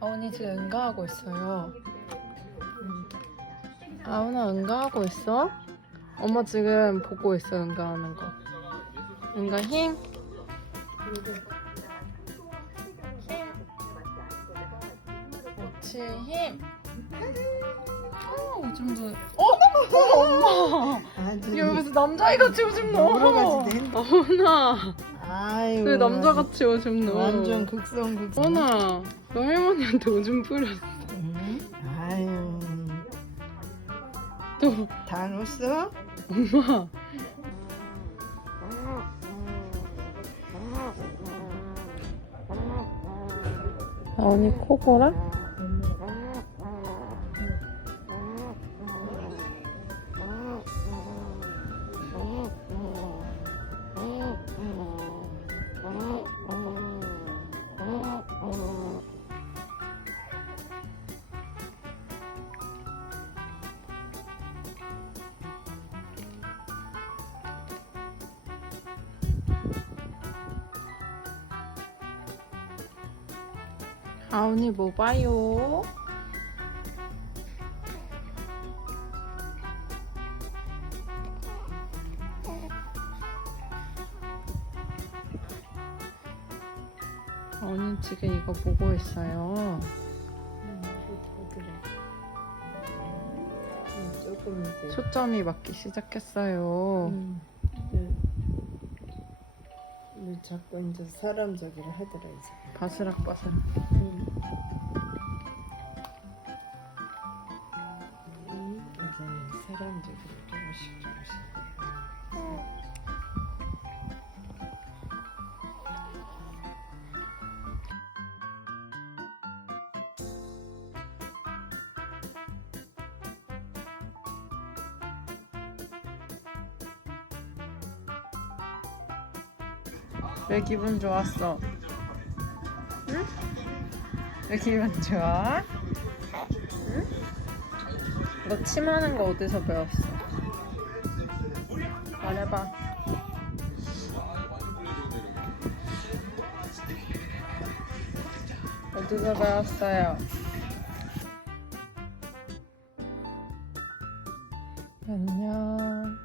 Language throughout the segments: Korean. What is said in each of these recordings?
아온이 지금 응가하고 있어요. 아온아 응가하고 있어? 엄마 지금 보고 있어 응가하는 거. 응가 힘. 그렇지 힘. 오줌 도. 엄마. 아주 야 무슨 남자애같이 오줌 넣어. 여러 가지 된. 아온아. 아유. 왜 남자같이 오줌 넣어? 완전 극성. 아온아. 너 할머니한테 오줌 뿌렸어. 아유. 또 다 넣었어? 엄마. 아온이 코 골아? 아온이 뭐 봐요? 아온이 지금 이거 보고 있어요. 조금 이제. 초점이 맞기 시작했어요. 자꾸 이제 사람 저기를 하더라 이제. 바스락바스락. 이제 사람 저기를 조금씩. 왜 기분 좋았어? 응? 왜 기분 좋아? 응? 너 침하는 거 어디서 배웠어? 말해봐. 어디서 배웠어요? 안녕.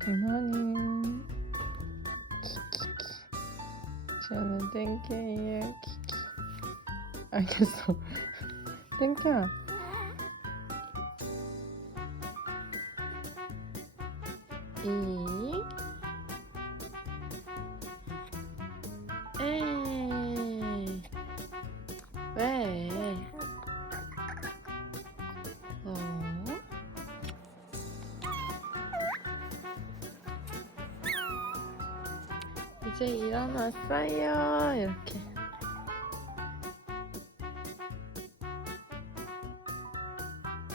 굿모닝. 저는 땡큐예요. 키키. 알겠어. 땡큐야. 이. 에이. 왜? 이제 일어났어요. 이렇게.